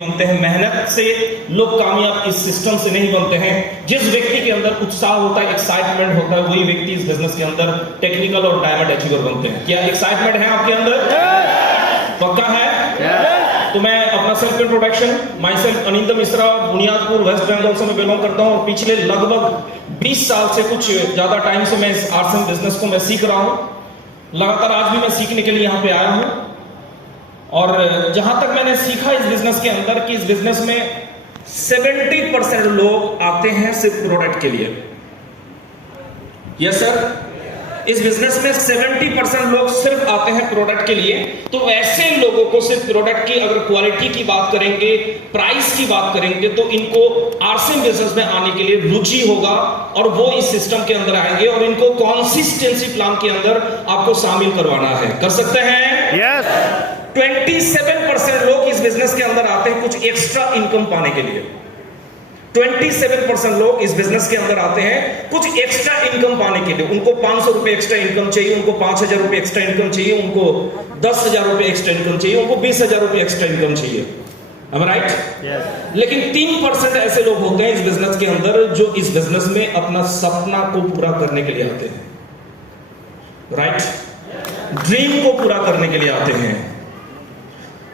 बनते हैं, मेहनत से लोग कामयाब इस सिस्टम से नहीं बनते हैं। जिस व्यक्ति के अंदर उत्साह होता है, एक्साइटमेंट होता है, वही व्यक्ति इस बिजनेस के अंदर टेक्निकल और डायमंड अचीवर बनते हैं। क्या एक्साइटमेंट है आपके अंदर? पक्का है? तो मैं अपना self introduction, my self Anindar Mishra, Buniadpur West Bengal से मैं बिलोंग करता हूँ और पिछले लगभग 20 साल से कुछ ज्यादा टाइम से मैं इस आरसीएम बिजनेस को मैं सीख रहा हूँ। लगातार आज भी मैं सीखने के लिए यहाँ पे आया हूँ और जहां तक मैंने सीखा इस बिजनेस के अंदर कि इस बिजनेस में 70% लोग आते हैं सिर्फ प्रोडक्ट के लिए। यस सर, इस बिजनेस में 70% लोग सिर्फ आते हैं प्रोडक्ट के लिए। तो ऐसे लोगों को सिर्फ प्रोडक्ट की अगर क्वालिटी की बात करेंगे, प्राइस की बात करेंगे, तो इनको आरसीएम बिजनेस में आने के लिए रुचि होगा और वो इस सिस्टम के अंदर आएंगे और इनको कंसिस्टेंसी प्लान के अंदर आपको शामिल करवाना है। कर सकते हैं? यस। 27% लोग इस बिजनेस के अंदर आते हैं कुछ एक्स्ट्रा इनकम पाने के लिए। 27% लोग इस बिजनेस के अंदर आते हैं कुछ एक्स्ट्रा इनकम पाने के लिए। उनको 500 रुपए एक्स्ट्रा इनकम चाहिए, उनको 5000 रुपए एक्स्ट्रा इनकम चाहिए, उनको 10,000 रुपए एक्स्ट्रा इनकम चाहिए, उनको 20,000 रुपए एक्स्ट्रा इनकम चाहिए। Am I right? Yes. लेकिन 3% ऐसे लोग होते हैं इस बिजनेस के अंदर जो इस बिजनेस में अपना सपना को पूरा करने के लिए आते हैं। राइट? ड्रीम को पूरा करने के लिए आते हैं।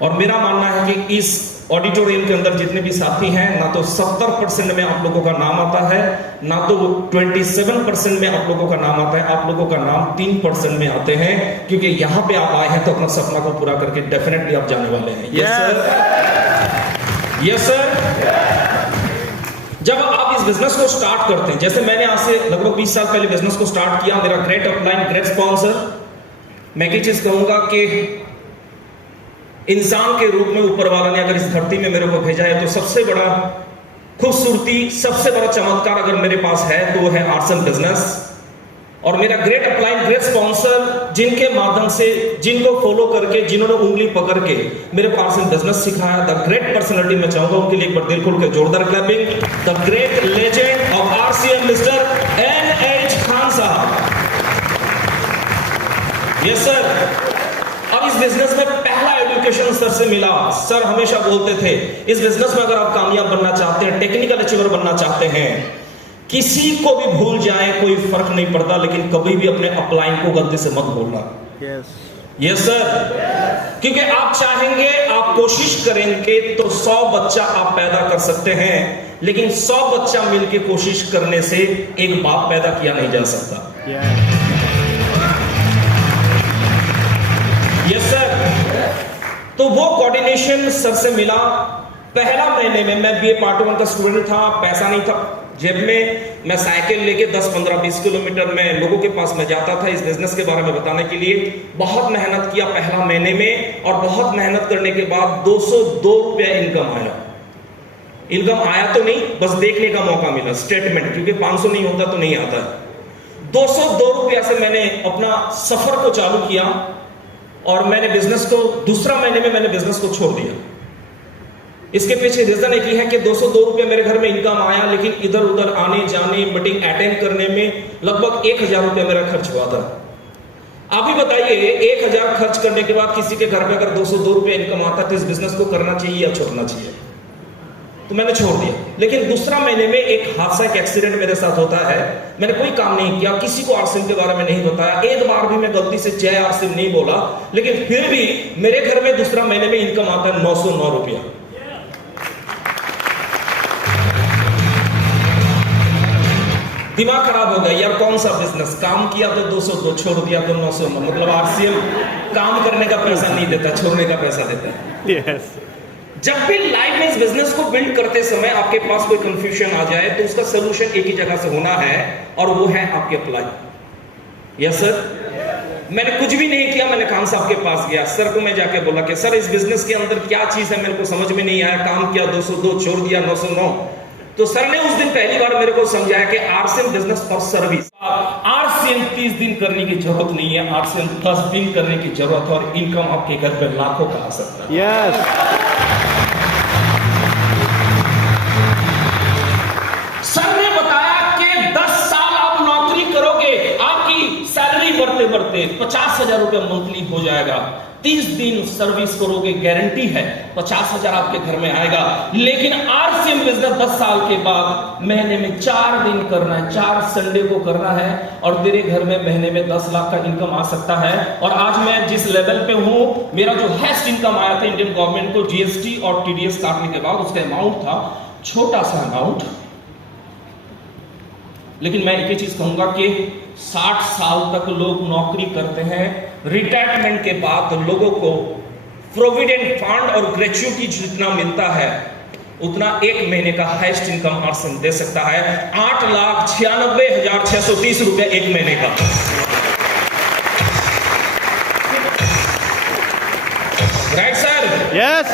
और मेरा मानना है कि इस ऑडिटोरियम के अंदर जितने भी साथी हैं, ना तो 70% में आप लोगों का नाम आता है, ना तो 27% में आप लोगों का नाम आता है। आप लोगों का नाम 3% में आते हैं, क्योंकि यहां पे आप आए हैं तो अपना सपना को पूरा करके डेफिनेटली आप जाने वाले हैं। Yes sir, yes sir. जब आप इस बिजनेस को स्टार्ट करते हैं, जैसे मैंने आज से लगभग 20 साल पहले बिजनेस को स्टार्ट किया, मेरा ग्रेट अपलाइन, ग्रेट स्पॉन्सर, मैं एक चीज कहूंगा कि इंसान के रूप में ऊपर वाला ने अगर इस धरती में मेरे को भेजा है तो सबसे बड़ा खूबसूरती, सबसे बड़ा चमत्कार अगर मेरे पास है तो वो है आरसीएम बिजनेस। और मेरा ग्रेट अपलाइन, ग्रेट स्पॉन्सर, जिनके माध्यम से, जिनको फॉलो करके, जिन्होंने उंगली पकड़ के मेरे को आरसीएम बिजनेस सिखाया, द ग्रेट पर्सनालिटी, मैं चाहूंगा उनके लिए एक बार दिल खोल के जोरदार clapping. The great legend of RCM mister NH Khan Sahab. Yes sir. अब इस बिजनेस में पहला एजुकेशन सर से मिला। सर हमेशा बोलते थे इस बिजनेस में अगर आप कामयाब बनना चाहते हैं, टेक्निकल अचीवर बनना चाहते हैं, किसी को भी भूल जाए कोई फर्क नहीं पड़ता, लेकिन कभी भी अपने अपलाइन को गलती से मत भूलना। Yes sir. क्योंकि आप चाहेंगे, आप कोशिश करेंगे तो 100 बच्चा आप पैदा कर सकते हैं, लेकिन 100 बच्चा मिलकर कोशिश करने से एक बाप पैदा किया नहीं जा सकता। Yes sir. तो वो कोऑर्डिनेशन सर से मिला। पहला महीने में मैं बीए पार्ट 1 का स्टूडेंट था, पैसा नहीं था जेब में, मैं साइकिल लेके 10, 15, 20 किलोमीटर में लोगों के पास में जाता था इस बिजनेस के बारे में बताने के लिए। बहुत मेहनत किया पहला महीने में, और बहुत मेहनत करने के बाद 202 रुपया इनकम आया। इनकम आया तो नहीं, बस देखने का मौका मिला, स्टेटमेंट, क्योंकि 500 नहीं होता तो नहीं आता। 202 रुपया से मैंने अपना सफर को चालू किया और मैंने बिजनेस को, दूसरा महीने में मैंने बिजनेस को छोड़ दिया। इसके पीछे रीजन एक ही है कि 202 रुपये मेरे घर में इनकम आया, लेकिन इधर उधर आने जाने, मीटिंग अटेंड करने में लगभग 1000 रुपये मेरा खर्च हुआ था। आप ही बताइए, 1000 खर्च करने के बाद किसी के घर में अगर 202 रुपये इनकम आता तो इस बिजनेस को करना चाहिए या छोड़ना चाहिए? तो मैंने छोड़ दिया। लेकिन दूसरा महीने में एक हादसा, एक एक्सीडेंट मेरे साथ होता है। मैंने कोई काम नहीं किया, किसी को आरसीएम के बारे में नहीं बताया, एक बार भी मैं गलती से जय आरसीएम नहीं बोला, लेकिन फिर भी मेरे घर में दूसरा महीने में इनकम आता है 909 रुपया। दिमाग खराब हो गया, यार कौन सा बिजनेस, काम किया तो 202, छोड़ दिया तो 909। मतलब आरसीएम काम करने का पैसा नहीं देता, छोड़ने का पैसा देता है। yes. जब भी लाइफ में इस बिजनेस को बिल्ड करते समय आपके पास कोई कंफ्यूजन आ जाए तो उसका सलूशन एक ही जगह से होना है, और वो है आपके अप्लाई। Yes sir. मैंने कुछ भी नहीं किया, मैंने खान साहब के पास गया, सर को मैं जाके बोला कि सर इस बिजनेस के अंदर क्या चीज है, मेरे को समझ में नहीं आया। काम किया 202, छोड़ दिया 909। तो सर ने उस दिन पहली बार मेरे को समझाया कि RCM business for service. RCM 30 दिन करने की जरूरत नहीं है, आरसीएम 10 दिन करने की जरूरत है, और इनकम आपके घर पे लाखों का आ सकता है। yes. सर ने बताया कि 10 साल आप नौकरी करोगे, आपकी सैलरी बढ़ते बढ़ते 50,000 रुपया मंथली हो जाएगा। 30 दिन सर्विस करोगे, गारंटी है 50,000 आपके घर में आएगा। लेकिन आरसीएम बिजनेस 10 साल के बाद महीने में 4 दिन करना है, 4 संडे को करना है, और तेरे घर में महीने में 10 लाख का इनकम आ सकता है। और आज मैं जिस लेवल पे हूं, मेरा जो हाईएस्ट इनकम आया था इंडियन गवर्नमेंट को जीएसटी और टीडीएस काटने के बाद, उसका अमाउंट था छोटा सा अमाउंट। लेकिन मैं एक ही चीज कहूंगा कि 60 साल तक लोग नौकरी करते हैं, रिटायरमेंट के बाद लोगों को प्रोविडेंट फंड और ग्रेच्युटी जितना मिलता है उतना एक महीने का हाईएस्ट इनकम पर्सन दे सकता है। 8,96,630 रुपए एक महीने का। Right sir? यस।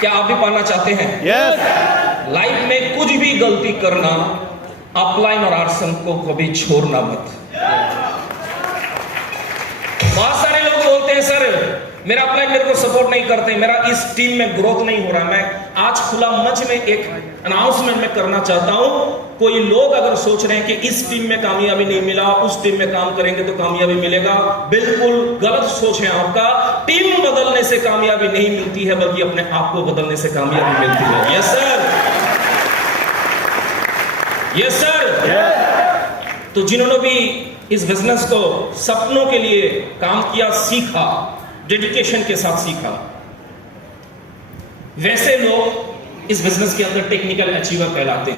क्या आप भी पाना चाहते हैं? यस। लाइफ में कुछ भी गलती करना, अपलाइन और आरसन को कभी छोड़ना मत। बहुत सारे लोग बोलते हैं सर मेरा अपलाइन मेरे को सपोर्ट नहीं करते, मेरा इस टीम में ग्रोथ नहीं हो रहा। मैं आज खुला मंच में एक अनाउंसमेंट में करना चाहता हूं, कोई लोग अगर सोच रहे हैं कि इस टीम में कामयाबी नहीं मिला, उस टीम में काम करेंगे तो कामयाबी मिलेगा, बिल्कुल गलत सोच है आपका। टीम बदलने से कामयाबी नहीं मिलती है, बल्कि अपने आप को बदलने से कामयाबी मिलती है। Yes sir, yes sir. तो जिन्होंने भी इस बिजनेस को सपनों के लिए काम किया, सीखा, डेडिकेशन के साथ सीखा, वैसे लोग इस बिजनेस के अंदर टेक्निकल अचीवर कहलाते हैं।